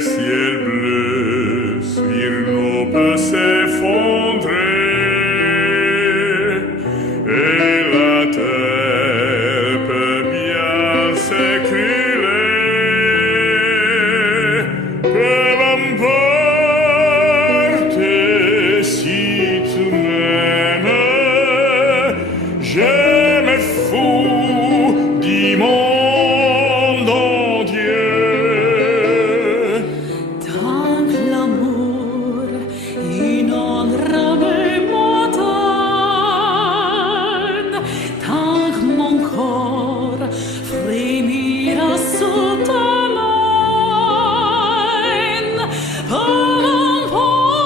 ciel bleu sur nous peut s'effondrer et la terre peut bien s'écrouler. Peu m'importe si tu m'aimes, je me fous du monde entier. Tant que l'amour inondera mes montagnes, tant que mon corps frémira sous ta main, peu m'importe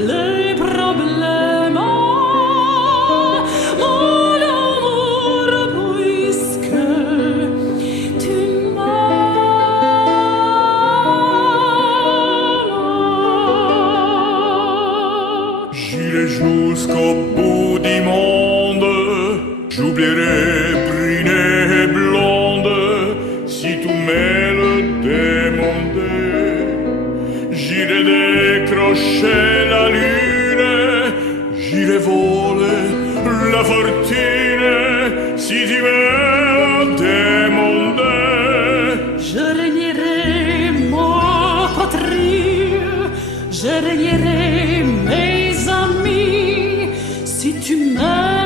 les problèmes, mon amour, puisque tu m'aimes. J'irai jusqu'au bout du monde, j'oublierai brune et blonde, si tu m'es le demandé. J'irai décrocher la lune, j'irai voler la fortune, si tu me le demandé. Je régnerai ma patrie, je régnerai mes amis, si tu m'aimes.